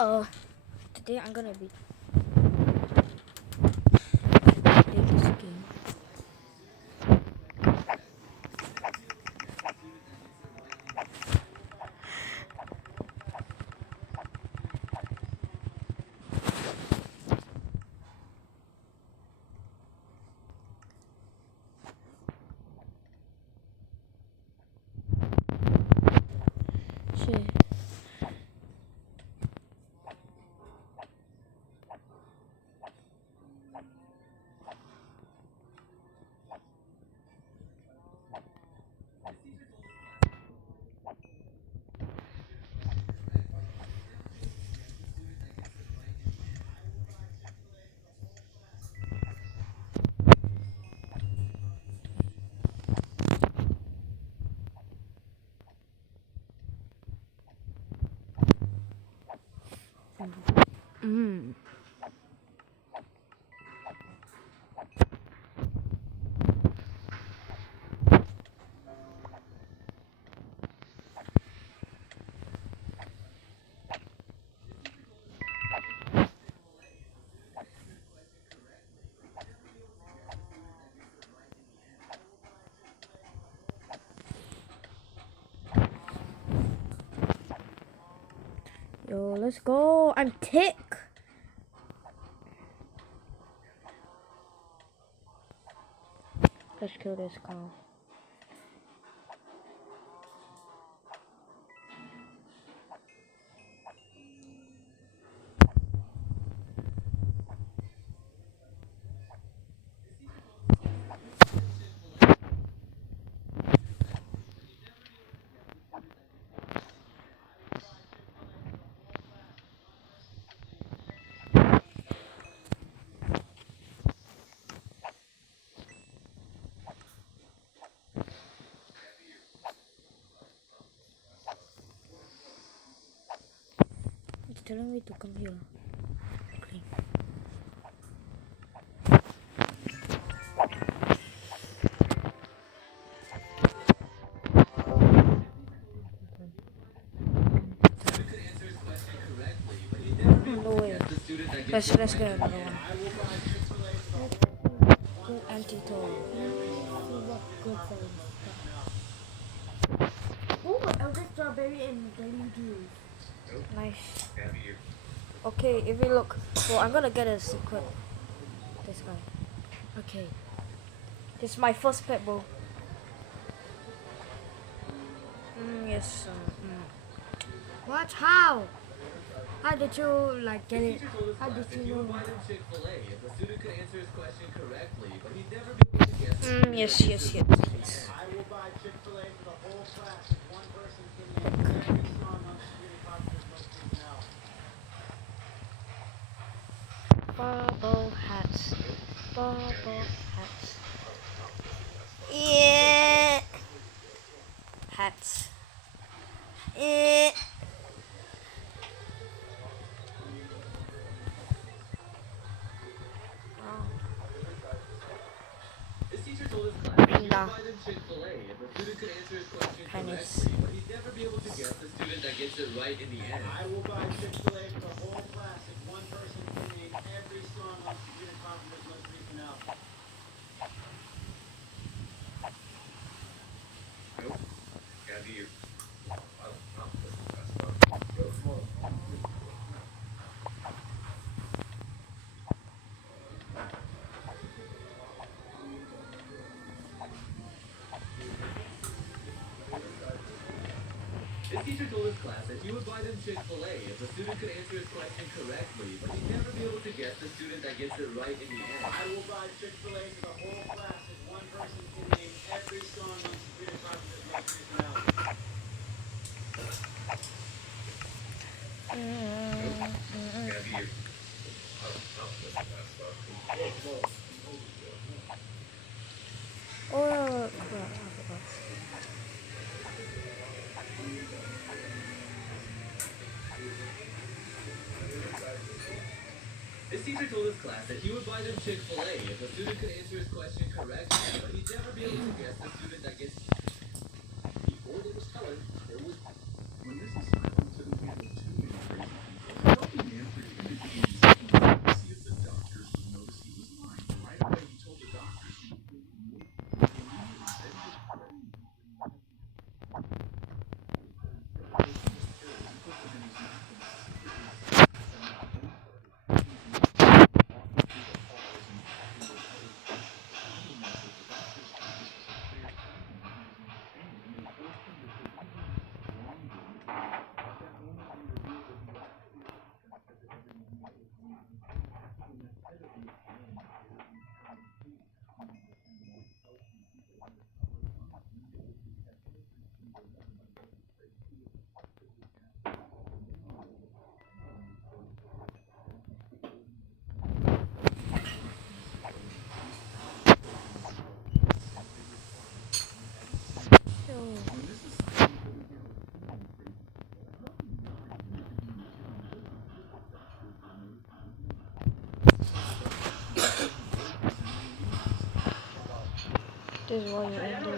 Today I'm gonna be playing this game. Shit. Mm. Yo, let's go. I'm tick. Let's kill this cow. It's telling me to come here. Okay. No way. Let's get another one. Good anti-toll. Oh, Elder Strawberry and Daily Juice. Nice. Okay, if you look, well, I'm gonna get a secret. This guy. Okay. This is my first pet, bro. Yes. What? How? How did you like get it? How did you know? Yes. Yes. I will buy Chick-fil-A for the whole class if one person can name every song on Security Depositors' most recent album. Bubble hats. Bubble hats. Yeah. Hats. Yeah. This teacher told his class that he would Binda. buy them Chick-fil-A if the student could answer his question Pennies. correctly, but he'd never be able to guess the student that gets it right in the end. I will buy Chick-fil-A for the whole class if one person can name every song on Security Depositors' most recent album. Nope. Gotta be you. This teacher told his class that he would buy them Chick-fil-A if the student could answer his question correctly, but he'd never be able to guess the student that gets it right in the end. I will buy Chick-fil-A for the whole class if one person can name every song on Security Depositors' most recent album. Gotta be you. Oh, crap. I forgot. This teacher told his class that he would buy them Chick-fil-A if the student could answer his question correctly, but he'd never be able to guess the student that gets. Before there was color, there was. When this is silent to the people, too many crazy people. This is why you're in the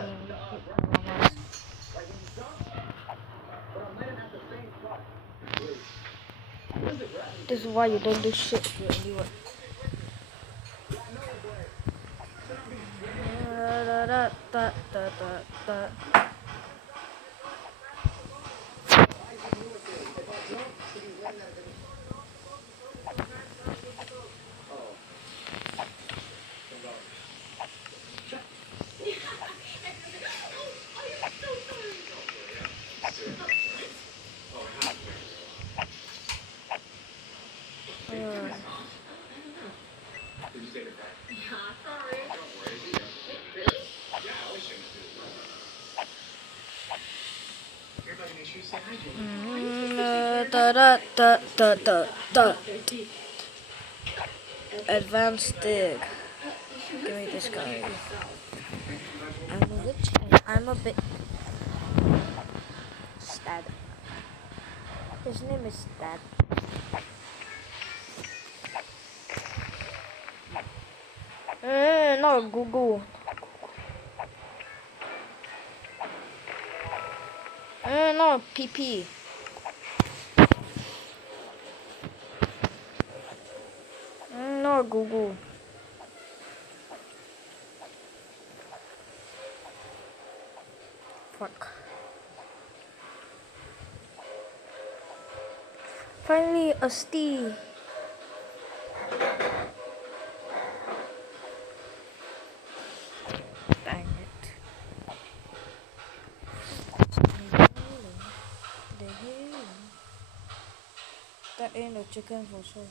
This is why you don't do shit if you're anywhere. Advanced dig. Give me this guy. I'm a witch and I'm a bit Stad. His name is Stad. No, Google. No, PP. No, Google. Fuck. Finally, a Steve. Dang it. That ain't a chicken for sure.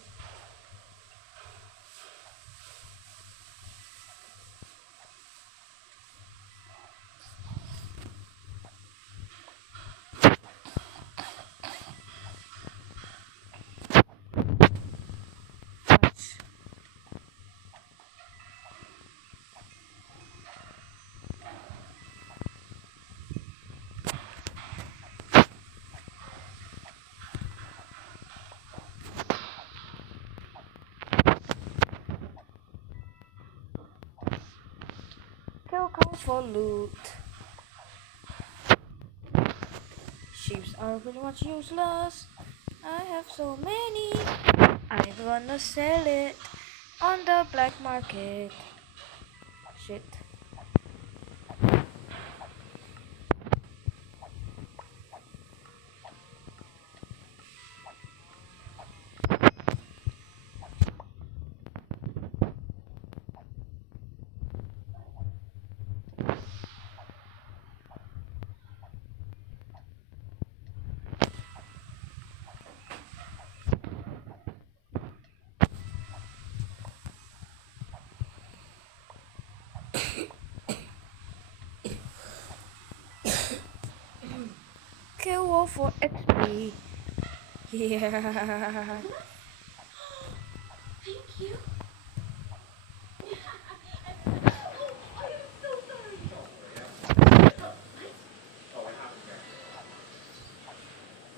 Kill comes for loot. Sheeps are pretty much useless. I have so many. I'm gonna sell it on the black market. Shit. Kill wolf for XP. Yeah. Thank you.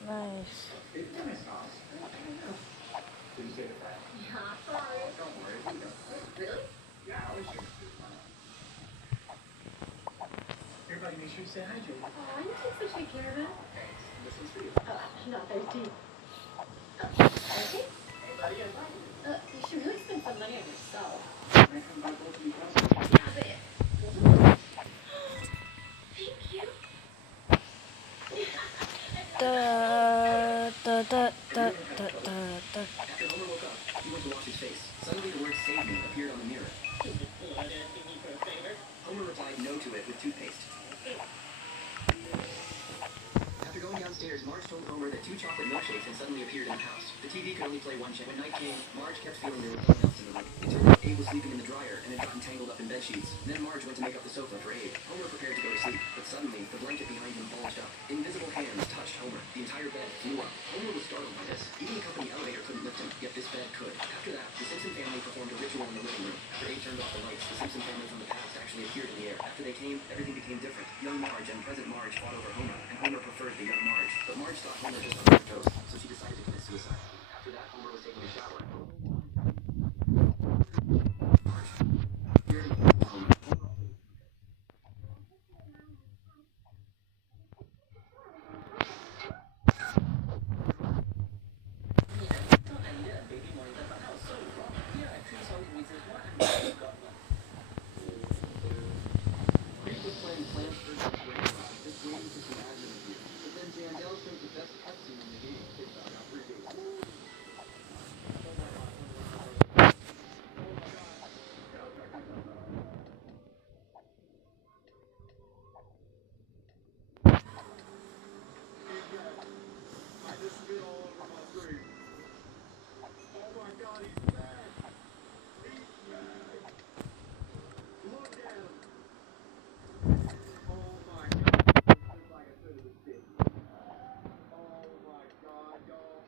Nice. Everybody make sure you say hi, Julie. Oh, I need to take care of it. This one's for you. Not thirsty. Okay. You should really spend some money on yourself. I can buy both of you presents. Yeah, but thank you. Da da da da da da da. After Homer woke up, he went to wash his face. Suddenly the word "save me" appeared on the mirror. Homer replied no to it with toothpaste. After going downstairs, Marge told Homer that 2 chocolate milkshakes had suddenly appeared in the house. The TV could only play one channel. When night came, Marge kept feeling there was something else in the room. It turned out Abe was sleeping in the dryer and had gotten tangled up in bed sheets. Then Marge went to make up the sofa for Abe. Homer prepared to go to sleep, but suddenly the blanket behind him bulged up. Invisible hands touched Homer. The entire bed flew up. Homer was startled by this. Even the company elevator couldn't lift him, yet this bed could. After that, the Simpson family performed a ritual in the living room. After Abe turned off the lights, the Simpson family from the past actually appeared in the air. After they came, everything became different. Young Marge and present Marge fought over Homer, and Homer preferred the young Marge. But Marge thought Homer just overdosed, so she decided to commit suicide. After that, Homer was taking a shower. Marge. Here, Homer. Creed was playing Plants vs. Zombies, just waiting for some action to appear. But then Jandel showed the best cutscene in the game. TikTok after a game. I just spit all over my screen. Oh my god, he's back! He's back! Look at him! Oh my god, it's like I said it was big. Oh my god, y'all.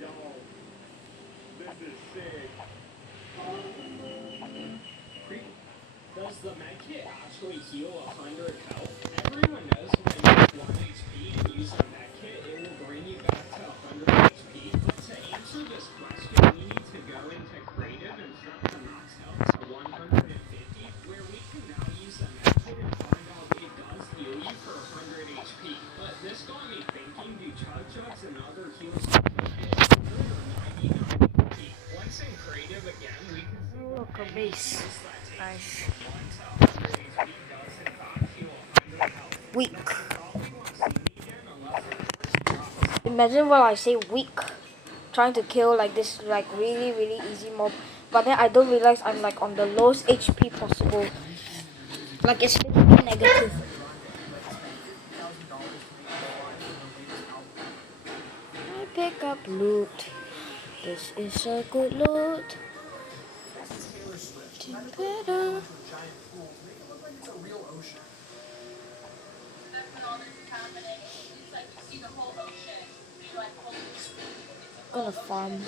Yo, this is sick. Does the medkit actually heal 100 health? Everyone knows when you have 1 HP and use a medkit, it will bring you back to 100 HP. But to answer this question, we need to go into creative and set the max health to 150, where we can now use the medkit and find out it does heal you for 100 HP. But this got me thinking, do chug chugs and other heals hit 100 or 99 HP? Once in creative again, we can Oh, look, a base. Nice. Weak. Imagine when I say weak, trying to kill like this like really easy mob, but then I don't realize I'm like on the lowest HP possible. Like it's literally negative. I pick up loot. This is a good loot. Better. Gonna farm.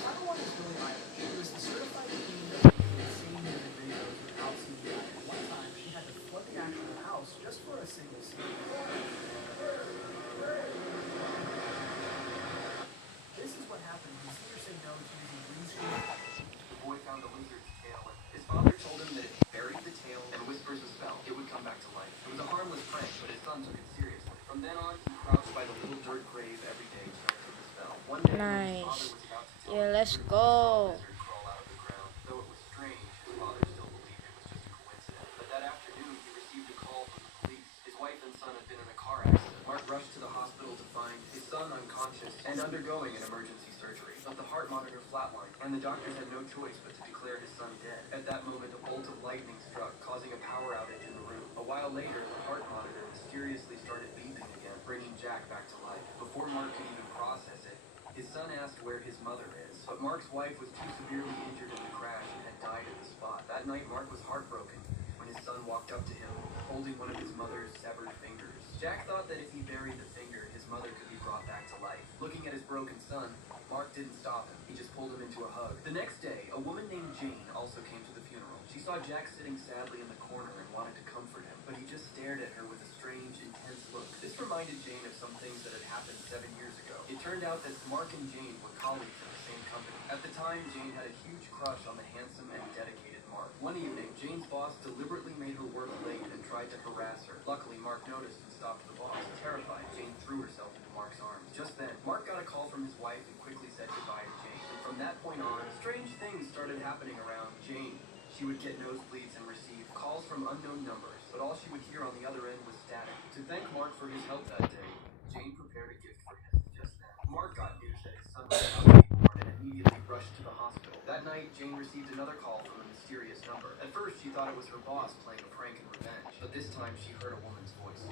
This is what happened when Caesar said no to using green screen. The boy found the lizard's tail, and his father told him that if he buried the tail and whispers a spell, it would come back to life. It was a harmless prank, but his son took it seriously. From then on, he crouched by the little dirt grave every day trying to the spell. One day, when his Nice. father was about to tell Yeah, him let's the truth, go. he saw a lizard crawl out of the ground. Though it was strange, his father still believed it was just a coincidence. But that afternoon, he received a call from the police. His wife and son had been in a car accident. Mark rushed to the hospital to find his son unconscious and undergoing an emergency surgery. But the heart monitor flatlined, and the doctors had no choice but to declare his son dead. At that moment, a bolt of lightning struck, causing a power outage in the room. A while later, the heart monitor mysteriously started beeping again, bringing Jack back to life. Before Mark could even process it, his son asked where his mother is. But Mark's wife was too severely injured in the crash and had died at the spot. That night, Mark was heartbroken when his son walked up to him, holding one of his mother's severed fingers. Jack thought that if he buried the finger, his mother could be brought back to life. Looking at his broken son, Mark didn't stop him. He just pulled him into a hug. The next day, a woman named Jane also came to the funeral. She saw Jack sitting sadly in the corner and wanted to comfort him, but he just stared at her with a strange, intense look. This reminded Jane of some things that had happened 7 years ago. It turned out that Mark and Jane were colleagues in the same company. At the time, Jane had a huge crush on the handsome and dedicated Mark. One evening, Jane's boss deliberately made her work late and tried to harass her. Luckily, Mark noticed and stopped the boss. Terrified, Jane threw herself into Mark's arms. Just then, Mark got a call from his wife and quickly said goodbye to Jane. And from that point on, strange things started happening around Jane. She would get nosebleeds and receive calls from unknown numbers, but all she would hear on the other end was static. To thank Mark for his help that day, Jane prepared a gift for him. Just then, Mark got news that his son was about to be born and immediately rushed to the hospital. That night, Jane received another call from a mysterious number. At first, she thought it was her boss playing a prank in revenge, but this time she heard a woman's voice.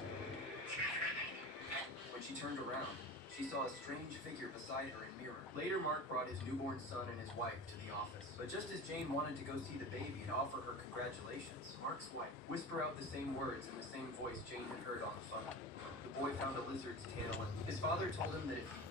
When she turned around, she saw a strange figure beside her in mirror. Later, Mark brought his newborn son and his wife to the office. But just as Jane wanted to go see the baby and offer her congratulations, Mark's wife whispered out the same words in the same voice Jane had heard on the phone. The boy found a lizard's tail, and his father told him that if he...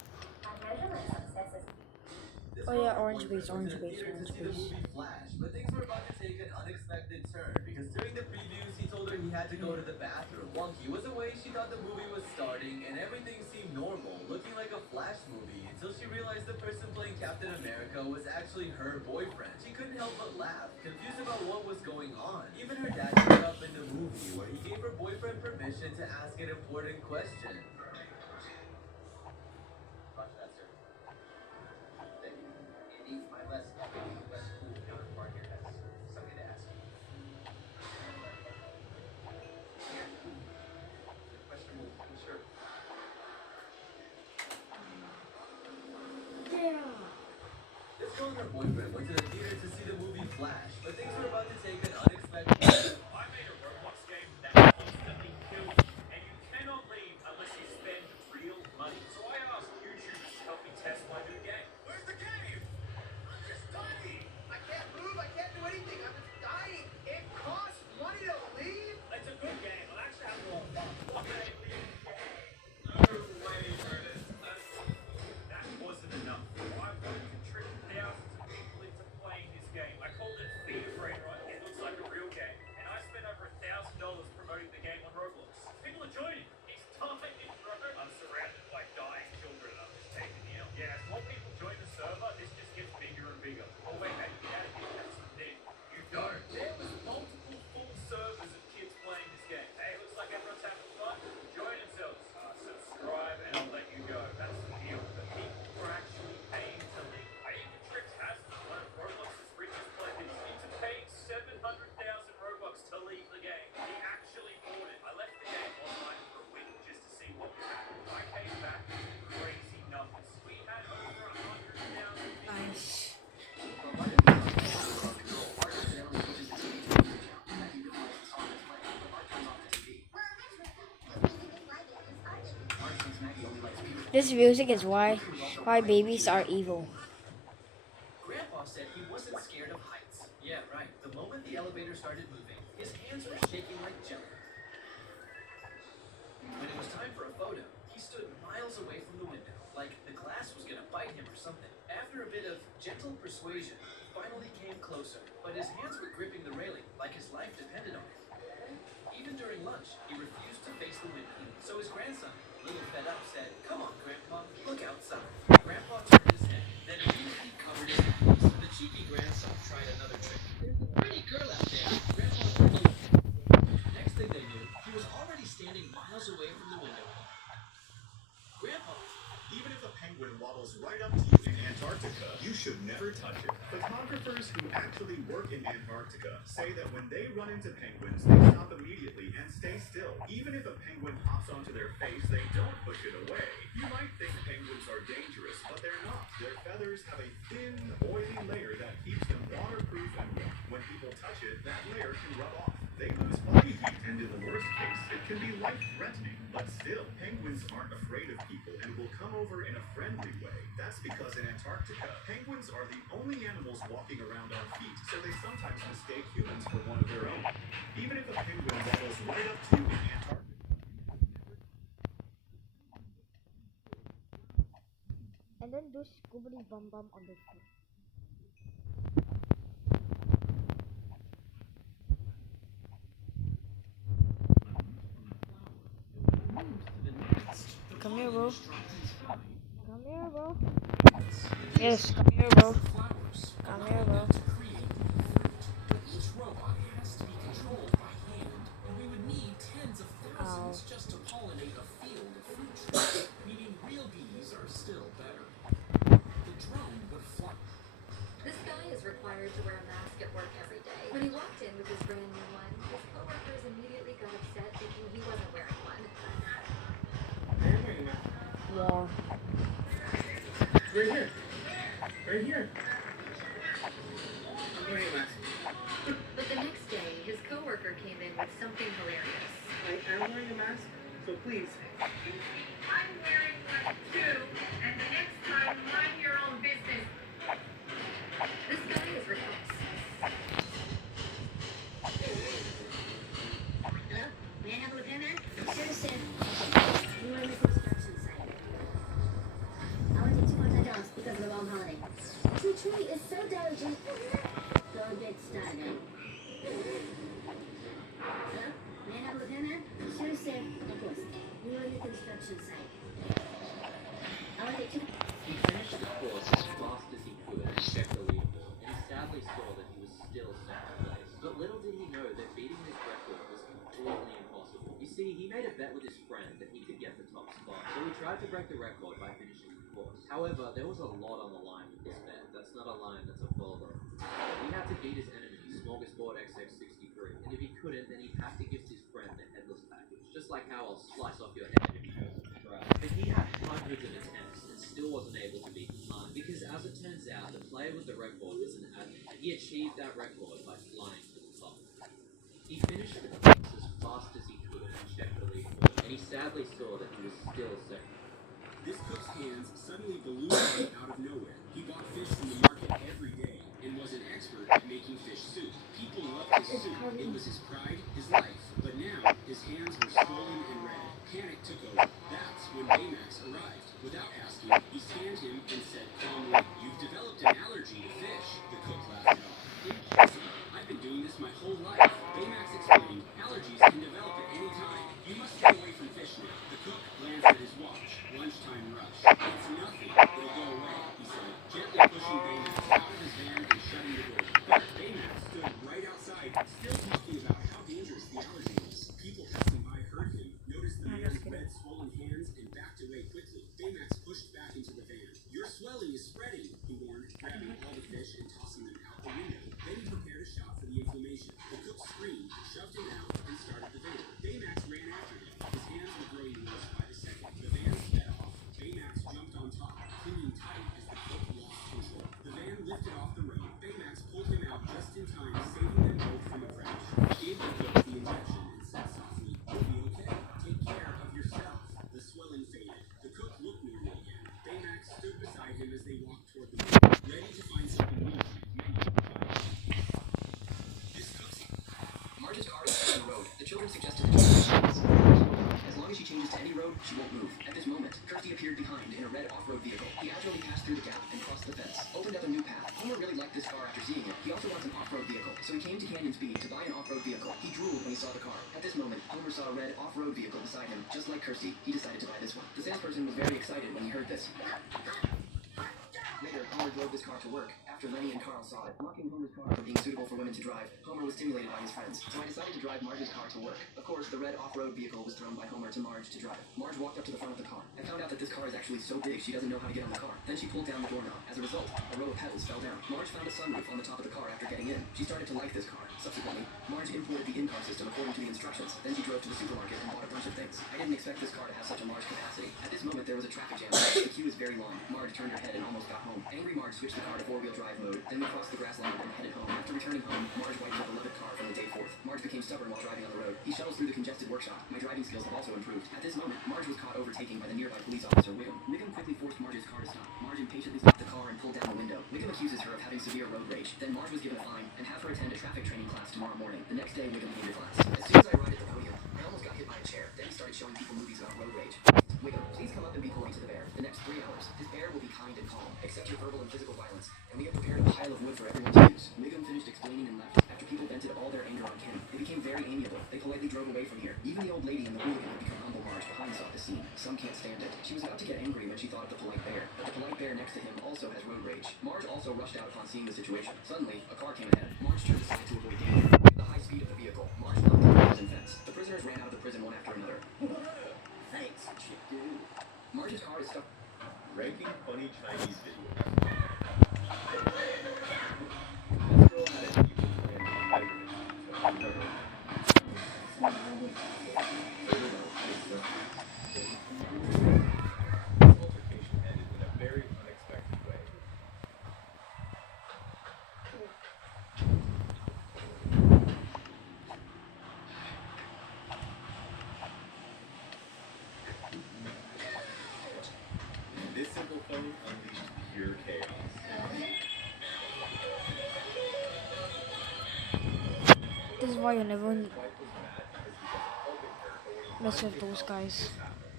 Oh yeah, orange base, orange base, orange To see the base. movie Flash, but things were about to take an unexpected turn because during the previews he told her he had to go to the bathroom. While he was away, she thought the movie was starting and everything seemed normal, looking like a Flash movie until she realized the person playing Captain America was actually her boyfriend. She couldn't help but laugh, confused about what was going on. Even her dad showed up in the movie where he gave her boyfriend permission to ask an important question. Roger that, sir. Thank you. Andy, my less cool counterpart here has something to ask you. Yeah. The question will sure. This girl and her boyfriend went to the theater to see the movie Flash, but things were about to take an unexpected turn. I made a Roblox game that instantly kills you, and you cannot leave unless you spend real money. So I asked YouTubers to help me test my new game. Where's the game? I'm just dying. I can't move, I can't do anything, I'm just dying. It costs money to leave. It's a good game. I'm actually having a lot of fun. What the heck? No way, Curtis. That wasn't enough. I wanted to trick thousands of people into playing this game. I called it Fear Frame, right? It looks like a real game. And I spent over $1,000 promoting the game on Roblox. People are joining. It's time, bro. I'm surrounded by dying children and I'm just taking the L. Yeah, as more people join the server, this just gets bigger and bigger. Oh, wait, hey, that's the thing. You don't. There was multiple full servers of kids playing this game. Hey, looks like everyone's having fun. Join themselves. Subscribe and I'll let you go. That's the deal. The people are actually paying to leave. I even tricked Hasbro, one of Roblox's richest players, into paying 700,000 Robux to leave the game. He actually bought it. I left the game online for a week just to see what was happening. I came back with crazy numbers. We had over 100,000 Nice. This music is why babies are evil. Grandpa said he wasn't scared of heights. Yeah, right. The moment the elevator started moving, his hands were shaking like jelly. When it was time for a photo, he stood miles away from the window, like the glass was gonna bite him or something. After a bit of gentle persuasion, he finally came closer, but his hands were gripping the railing like his life depended on it. Even during lunch, he refused to face the window, so his grandson, a little fed up, said, "Come on, Grandpa, look outside." Grandpa turned his head, then immediately covered his eyes. The cheeky grandson tried another trick. "There's a pretty girl out there." Grandpa turned to look. Next thing they knew, he was already standing miles away from the window. Grandpa, Even if a penguin waddles right up to you in Antarctica, you should never touch it. Photographers who actually work in Antarctica say that when they run into penguins, they stop immediately and stay still. Even if a penguin hops onto their face, they don't push it away. You might think penguins are dangerous, but they're not. Their feathers have a thin, oily layer that keeps them waterproof and warm. When people touch it, that layer can rub off. They lose body heat, and in the worst case, it can be life-threatening. But still, penguins aren't afraid of people and will come over in a friendly way. That's because in Antarctica, penguins are the only animals walking around on feet, so they sometimes mistake humans for one of their own. Even if a penguin waddles right up to you in Antarctica, And then do scoobity bum bum on the foot. Come here, bro. Come here, bro. Yes, come here, bro. Come here, bro. each robot has to be controlled by hand, and we would need tens of thousands just to pollinate a field of fruit trees, meaning real bees are still better. The drone would fly. This guy is required to wear a mask at work every day. When he walked in with his brand new one, his coworkers immediately got upset thinking he wasn't wearing one. War. Right here. Right here. I'm wearing a mask. But the next day, his coworker came in with something hilarious. I'm wearing a mask, so please. I'm wearing one too, and the next time, mind your own business. This guy is required. Hello? May I have a look in there? Sure, sir. We were in the construction site. I want to take $200 because of the wrong holiday. Tree Tree is so dozy. Don't get started. Hello? May I have a look in there? Sure, sir. Of course. We were in the construction site. see, he made a bet with his friend that he could get the top spot, so he tried to break the record by finishing the course. However, there was a lot on the line with this bet. That's not a line, that's a folder. He had to beat his enemy, Smorgasbord XX63, and if he couldn't, then he'd have to gift his friend the headless package. Just like how I'll slice off your head if you fail to try. But he had hundreds of attempts and still wasn't able to beat the time, because as it turns out, the player with the record was an admin, and he achieved that record by flying to the top. He finished the course as fast as he could and checked the leaderboard, and he sadly saw that he was still second. This cook's hands suddenly ballooned out of nowhere. He bought fish from the market every day and was an expert at making fish soup. People loved his soup. It was his pride, his life. But now, his hands were swollen and red. Panic took over. That's when Baymax arrived. Without asking, he scanned him and said calmly, "You've developed an allergy to fish." The cook laughed it off. "Impossible. I've been doing this my whole life." Baymax explained, "Allergies can develop at any time. You must stay away from fish now." The cook glanced at his watch. Lunchtime rush. "It's nothing. It'll go away," he said, gently pushing Baymax out of his van and shutting the door. But Baymax stood right outside, still talking about how dangerous the allergy was. People passing by heard him, noticed the man's red, swollen hands, and backed away quickly. Baymax pushed back into the van. "Your swelling is spreading," he warned, grabbing all the fish and tossing them out the window. Then he prepared a shot for the inflammation. The cook screamed, shoved him out, and started the van. Baymax ran after him. His hands were growing worse by the second. The van sped off. Baymax jumped on top, clinging tight as the cook lost control. The van lifted off the road. Baymax pulled him out just in time, saving them both from a crash. He gave the cook the injection and said softly, "You'll be okay. Take care of yourself." The swelling faded. The cook looked normal again. Baymax stood beside him as they walked toward the road, ready to find something new. This cook's Marge's car is stuck on the road. The children suggested that she changes. As long as she changes to any road, she won't move. At this moment, Kirsty appeared behind in a red off-road vehicle. He agilely passed through the gap and crossed the fence, opened up a new path. Homer really liked this car after seeing it. He also wants an off-road vehicle, so he came to Canyon Speed to buy an off-road vehicle. He drooled when he saw the car. At this moment, Homer saw a red off-road vehicle beside him. Just like Kirsty, he decided to buy this one. The salesperson was very excited when he heard this. Later, Homer drove this car to work. After Lenny and Carl saw it, mocking Homer's car for being suitable for women to drive, Homer was stimulated by his friends. So I decided to drive Marge's car to work. Of course, the red off-road vehicle was thrown by Homer to Marge to drive. Marge walked up to the front of the car. I found out that this car is actually so big she doesn't know how to get on the car. Then she pulled down the doorknob. As a result, a row of pedals fell down. Marge found a sunroof on the top of the car after getting in. She started to like this car. Subsequently, Marge imported the in-car system according to the instructions. Then she drove to the supermarket and bought a bunch of things. I didn't expect this car to have such a large capacity. At this moment, there was a traffic jam. The queue is very long. Marge turned her head and almost got home. Angry Marge switched the car to four-wheel drive mode. Then we crossed the grass line and headed home. After returning home, Marge wiped her beloved car from the day forth. Marge became stubborn while driving on the road. He shuttles through the congested workshop. My driving skills have also improved. At this moment, Marge was caught overtaking by the nearby police officer, Wiggum. Wiggum quickly forced Marge's car to stop. Marge impatiently stopped the car and pulled down the window. Wiggum accuses her of having severe road rage. Then Marge was given a fine and have her attend a traffic training class tomorrow morning. The next day, Wiggum came to class. As soon as I arrived at the podium, I almost got hit by a chair. Then he started showing people movies about road rage. Wiggum, please come up and be polite to the bear. The next 3 hours, this bear will be kind and calm. Accept your verbal and physical violence, and we have prepared a pile of wood for everyone to use. Wiggum finished explaining and left. After people vented all their anger on Kenny, they became very amiable. They politely drove away from here. Even the old lady and the hooligan had become humble. Marge behind saw the scene. Some can't stand it. She was about to get angry when she thought of the polite bear, but the polite bear next to him also has road rage. Marge also rushed out upon seeing the situation. Suddenly, a car came ahead. Marge turned aside to avoid danger. The high speed of the vehicle, Marge knocked down the prison fence. The prisoners ran out of the prison one after another. Thanks, chick dude. Marge's car is stuck. Ranking funny Chinese videos. Altercation ended in a very unexpected way. This simple phone unleashed pure chaos. This is why you never Wife was mad because he wasn't helping her, but when he mess finally with those caught guys. this happened.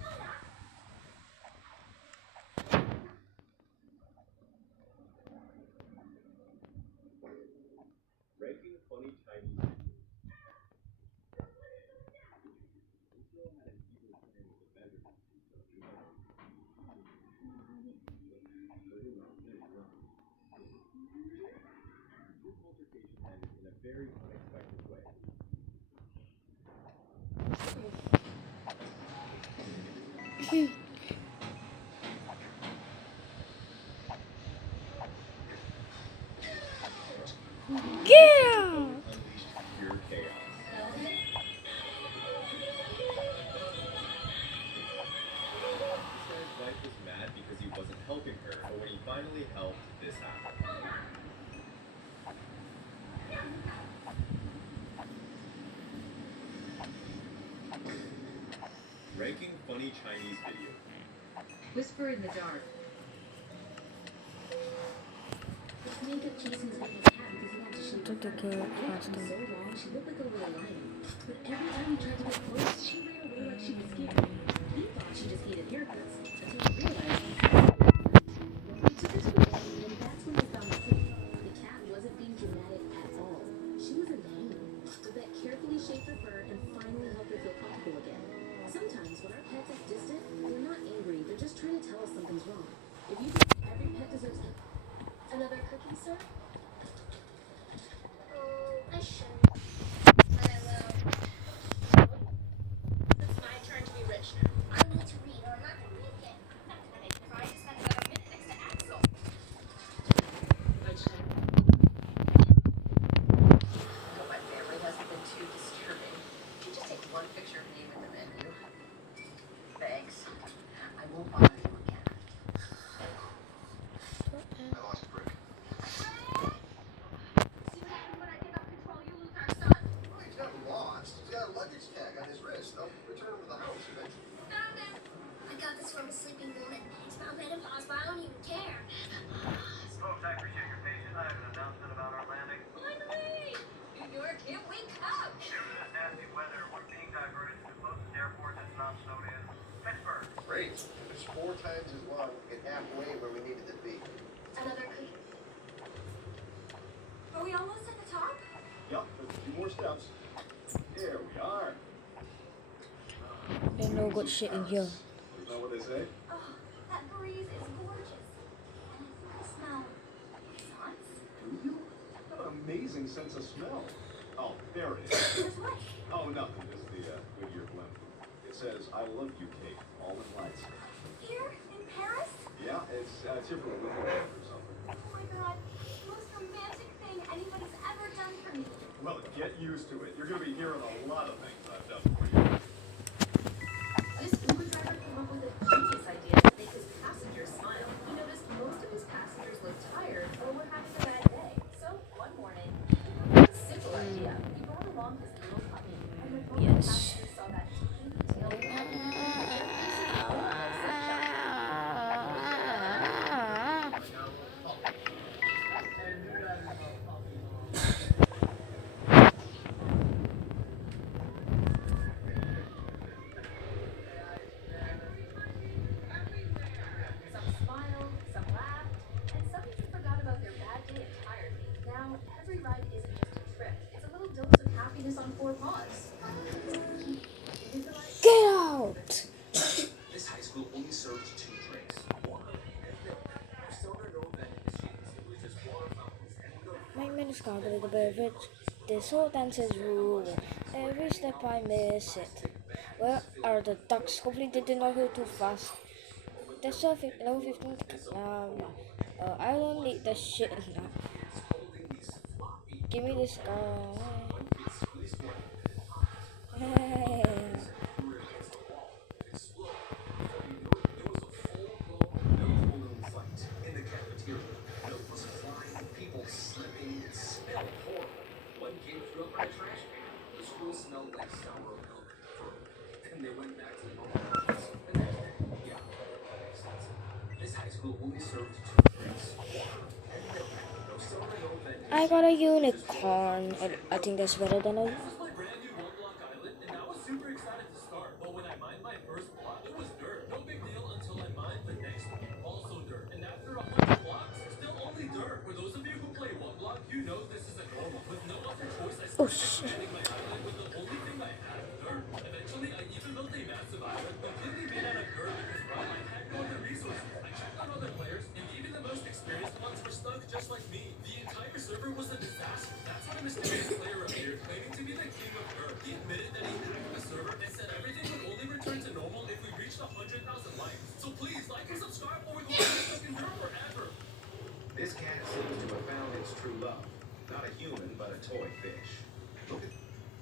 Ranking funny Chinese videos. Israel had an evil plan with the measurements, so he had This altercation ended in a very unexpected way. Yeah. Unleashed pure chaos. This guy's wife was mad because he wasn't helping her, but when he finally helped, this happened. Ranking funny Chinese video. Whisper in the dark. This makeup chasing his cat because he had to shave Took her the fur. kid It took past him him. so long, she looked like a little lion. But every time he tried to get close, she ran away like she was scared. He thought she just hated haircuts until he realized he took her to the vet, and that's when he found the truth. The cat wasn't being dramatic at all. She was in pain. The vet carefully shaved her fur and finally helped her feel comfortable again. Sometimes when our pets act distant, they're not angry. They're just trying to tell us something's wrong. If you think every pet deserves another cookie, sir? Oh, I shouldn't. But I will. It's my turn to be rich now. I need to read or I'm not going to make it. If I just had another minute next to Axel. Lunchtime. Hope my family hasn't been too disturbing. Could you just take one picture of me with the menu? Thanks. I won't bother you again. I lost Brick. See what happened when I give up control? You lose our son. Oh, he's not lost. He's got a luggage tag on his wrist. They'll return him to the house eventually. Found him. I got this from a sleeping woman. It's about menopause, but I don't even care. Folks, I appreciate your patience. I have an announcement about our landing. Finally! New York, here we come! Due to this nasty weather, we're being diverted to the closest airport that's not snowed in, Pittsburgh. Great. It's 4 times as long to get halfway where we needed to be. Another cookie. Are we almost at the top? Yup, there's a few more steps. There we are. Ain't no good shit in here. You know what they say? Oh, that breeze is gorgeous. And I smell sauce. Do you? What an amazing sense of smell. Oh, there it is. Where's what? Oh, nothing. Just the Goodyear blimp. It says, I love you, Kate. All in lights. Here? In Paris? Yeah, it's here for the weekend or something. Oh my god. The most romantic thing anybody's ever done for me. Well, get used to it. You're going to be hearing a lot of things I've done for you. This Uber driver came up with a genius idea to make his passengers smile. He noticed most of his passengers looked tired or were having a bad day. So one morning, he thought of a simple idea. He brought along his little puppy. And when both Yes. passengers saw that teeny tail puppy, their faces glowed like sunshine. Some smiled, some laughed, and some even forgot about their bad day entirely. Now, every ride isn't just a trip. It's a little dose of happiness on 4 paws. Get out! This high school only served 2 drinks. One. No soda, no vending machines. It was just water fountains and no. My minutes calculate the beverage. This whole dance's rule. Every step I miss it. Where are the ducks? Hopefully they did not go too fast. That's level 15. I don't need the shit now. Give me this guy. Hey. In the cafeteria, milk was flying, people slipping, it smelled horrible. One kid threw up in a trash can. The school smelled like sour milk. And they went back to normal. The next day, yeah, that makes sense. This high school only served 2 drinks. And milk. No soda, no vending. I got a unicorn. I think that's better than a. This is my brand new One Block Island, and I was super excited to start. But when I mined my first block, it was dirt. No big deal until I mined the next one. Also dirt. And after 100 blocks, still only dirt. For those of you who play One Block, you know this is a normal. With no other choice, I Oh started shit. expanding my island with the only thing I had, dirt. Eventually, I even built a massive island completely made out of dirt because Ryan had no other resources. I checked on other players, and even the most experienced ones were stuck just like me. The entire server was a disaster. That's when a mysterious player appeared, claiming to be the king of dirt. He admitted that he hacked the server and said everything would only return to normal if we reached 100,000 a human, but a toy fish. Look at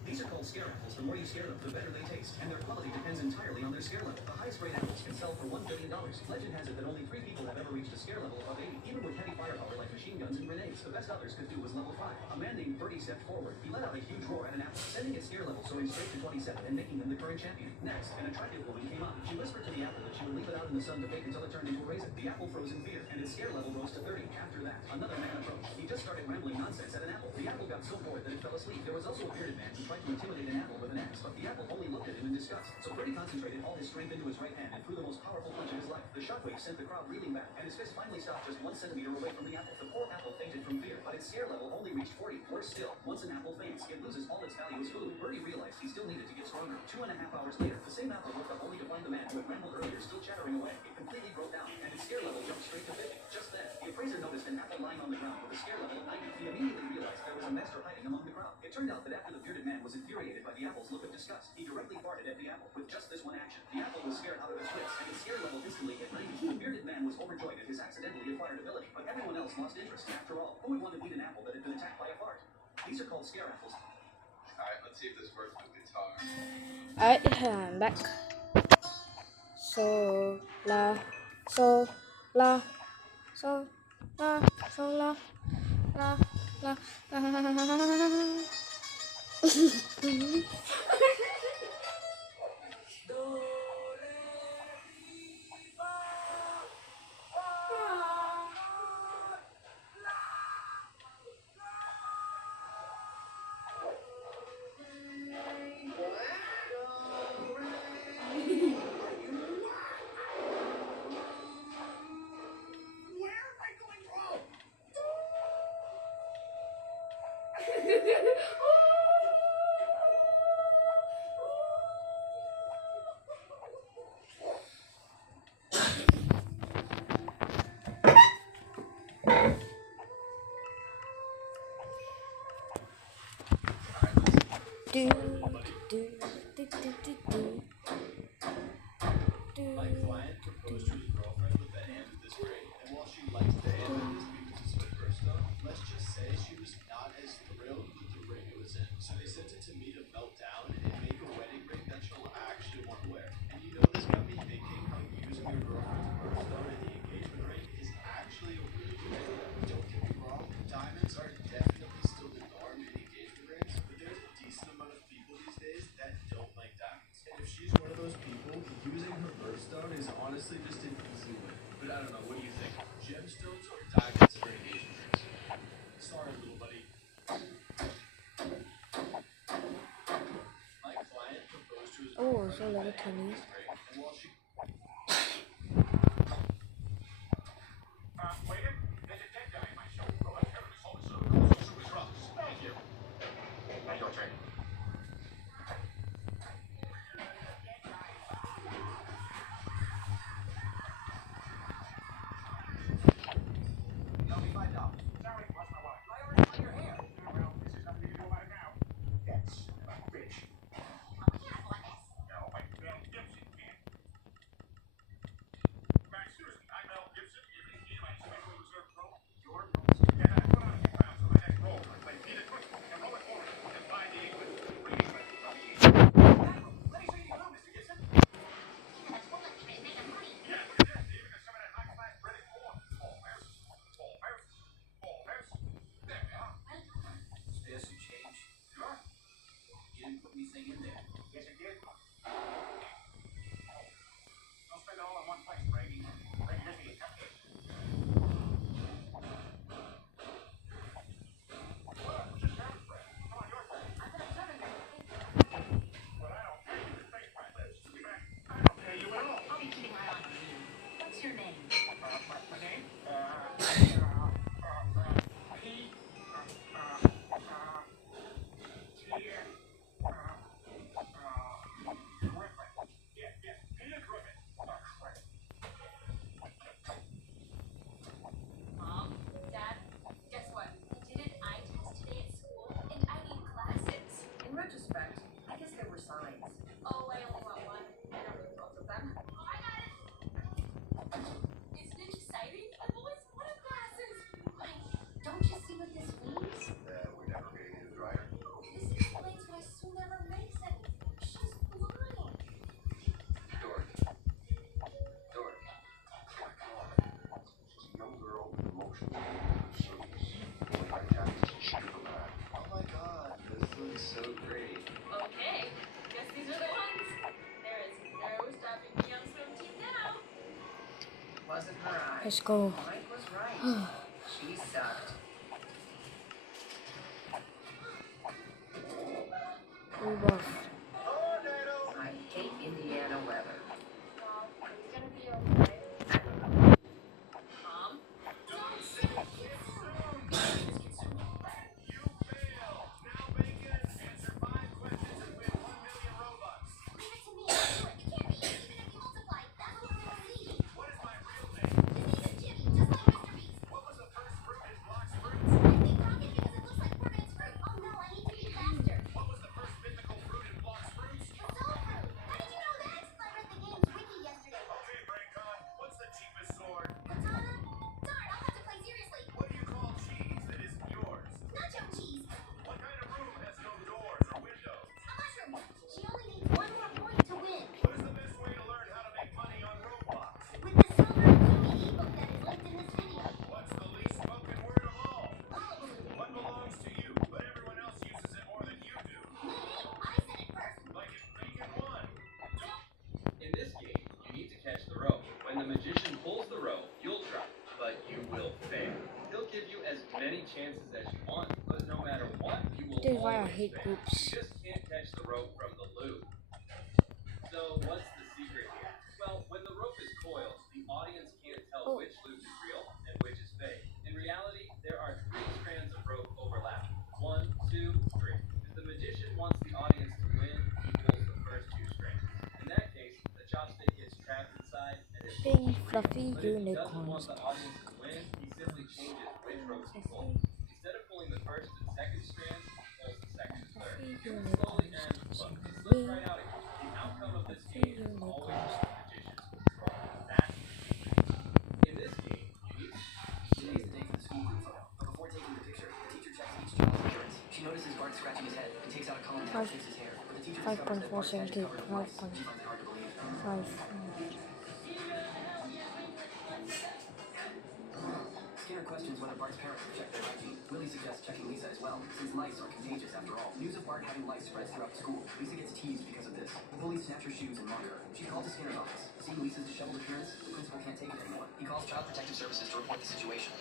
these are called scare apples. The more you scare them, the better they taste, and their quality depends entirely on their scare level. The highest grade apples can sell for $1 billion. Legend has it that only 3 people have ever reached a scare level of 80, even with heavy firepower like machine guns and grenades. The best others could do was level 5. A man named Bertie stepped forward. He let out a huge roar at an apple, sending its scare level soaring straight to 27 and making him the current champion. Next, an attractive woman came up. She whispered to the apple that she would leave it out in the sun to bake until it turned into a raisin. The apple froze in fear, and its scare level rose to 30. After that, another man approached. He just started rambling nonsense at an apple. The apple got so bored that it fell asleep. There was also a bearded man who tried to intimidate an apple with an axe, but the apple only looked at him in disgust. So Bertie concentrated all his strength into his right hand and threw the most powerful punch of his life. The shockwave sent the crowd reeling back, and his fist finally stopped just 1 centimeter away from the apple. The poor apple fainted from fear, but its scare level only reached 40. Worse still, once an apple faints, it loses all its value as food. Bertie realized he still needed to get stronger. 2.5 hours later, the same apple woke up only to find the man who had rambled earlier still chattering away. It completely broke down, and its scare level jumped straight to 50. Just then, the appraiser noticed an apple lying on the ground with a scare level of 90. He immediately realized there was a master hiding among the crowd. It turned out that after the bearded man was infuriated by the apple's look of disgust, he directly farted at the apple. With just this one action, the apple was scared out of its wits, and its scare level instantly hit 90. The bearded man was overjoyed at his accidentally acquired ability, but everyone else lost interest. After all, who would want to beat an apple that had been attacked by a fart? These are called scare apples. Alright, let's see if this works with guitar. Alright, I'm back. So la, so la, so la, so la, la, la, do, do, do, do, do, do. My client proposed to his girlfriend with that hand this grade, and while she liked the hand of his because it's her birthstone, let's just say she was not as thrilled with the ring it was in. So they sent it to me to melt down and make a wedding ring that she'll actually want to wear. And you know, this got me thinking how using your girlfriend's birthstone and the engagement ring is actually a really good idea. Don't get me wrong, diamonds are definitely still the norm in engagement rings, but there's a decent amount of people these days that don't like diamonds. And if she's one of those people, using her birthstone is honestly just an easy win. But I don't know, what do you think? Gemstones or diamonds for engagement rings? Sorry, little buddy. My client proposed to his Oh, girlfriend so with level that hand 20. and while she Waiter, there's a dead guy in my show. Well, I've got this whole super drugs. Thank you. Now your turn. Tell me $5. Sorry, lost my wallet. I already cut your hair. Well, this is nothing to do about it now. That's rich. No, I found Dipsy. wasn't her eye. Let's go. Mike was right. She sucked. Rebuff. I hate Indiana weather. Mom? In this game, you need to catch the rope. When the magician pulls the rope, you'll try, but you will fail. He'll give you as many chances as you want, but no matter what, you will This is why I always hate fail. groups. You just can't catch the rope from the loop. So what's the secret here? Well, when the rope is coiled, the audience can't tell which loop is real and which is fake. In reality, there are 3 strands of rope overlapping. 1, 2, 3. If the magician wants the audience to win, he pulls the first 2 strands. In that case, the chopstick gets trapped inside and it Big looks real. fluffy But if he doesn't want unicorns. the audience to win, he simply changes which ropes he pulls. Instead of pulling the first and second strands, he pulls the second and third. Slowly and look, it slips right out again. The outcome of this game is always the magician's control. That's the secret. In this game, you need to Today's the day for the school group photo, but before taking the picture, the teacher checks each child's appearance. She notices Bart scratching his head and takes out a comb to help fix his hair. But the teacher discovers that Bart's head is covered in lice. She finds it hard to believe. 5. Skinner questions whether Bart's parents have checked their hygiene. Willie suggests checking Lisa as well, since lice are contagious after all. News of Bart having lice spreads throughout the school. Lisa gets teased because of this. The bullies snatch her shoes and mock her. She calls to Skinner's office. Seeing Lisa's disheveled appearance, the principal can't take it anymore. He calls Child Protective Services to report the situation.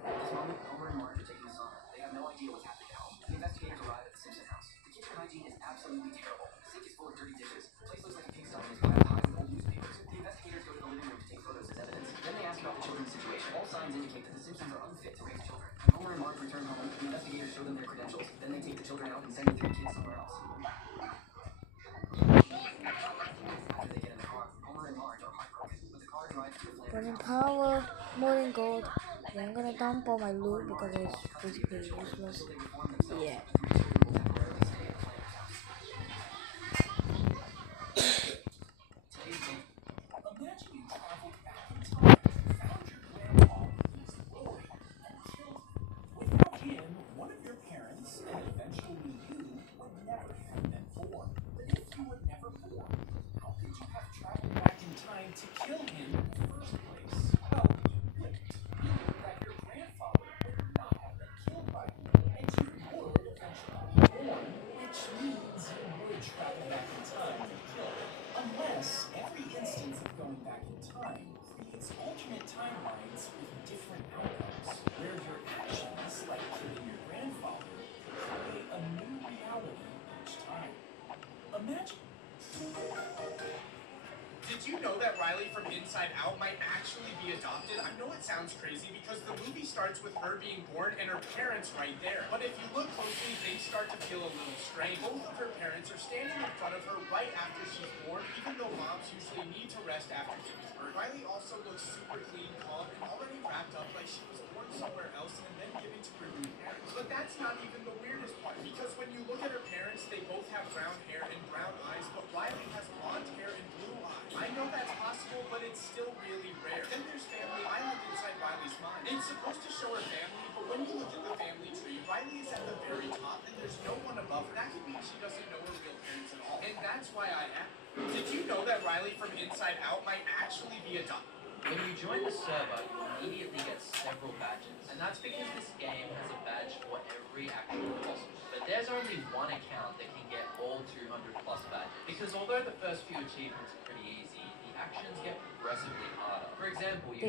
At this moment, Homer and Marge are taking a sauna. They have no idea what's happening at home. The investigators arrive at the Simpson house. The kitchen hygiene is absolutely terrible. The sink is full of dirty dishes. The place looks like a pigsty and is piled high with old newspapers. The investigators go to the living room to take photos as evidence. Then they ask about the children's situation. All signs indicate that the Simpsons are unfit to raise children. When Homer and Marge return home, the investigators show them their credentials. Then they take the children out and send the 3 kids somewhere else. After they get in the car, Homer and Marge are heartbroken. But the car drives to a Burning power, more than gold. Then I'm gonna dump all my loot because it's basically useless. Yeah. Imagine you traveled back in time, found your grandpa who was bored, and killed him. Without him, one of your parents, and eventually you, would never have been born. But if you were never born, how could you have traveled back in time to kill him in the first place? Well, you wouldn't. Meaning that your grandfather would not have been killed by you, and you would eventually be born, which means you would travel back in time to kill him. Unless every instance of going back in time creates alternate timelines with different outcomes, where your actions, like killing your grandfather, create a new reality each time. Imagine. Did you know that Riley from Inside Out might actually be adopted? I know it sounds crazy because the movie starts with her being born and her parents right there. But if you look closely, things start to feel a little strange. Both of her parents are standing in front of her right after she's born, even though moms usually need to rest after giving birth. Riley also looks super clean, calm, and already wrapped up like she was born somewhere else and then given to her new parents. But that's not even the weirdest part, because when you look at her parents, they both have brown hair and brown eyes, but Riley has blonde hair and blue eyes. I know that's possible, but it's still really rare. Then there's family island inside Riley's mind. It's supposed to show her family, but when you look at the family tree, Riley is at the very top, and there's no one above her. That could mean she doesn't know her real parents at all. And that's why I asked. Did you know that Riley from Inside Out might actually be adopted? When you join the server, you immediately get several badges, and that's because this game has a badge for every actual possible. But there's only one account that can get all 200 plus badges, because although the first few achievements are pretty easy, the actions get progressively harder. For example, you They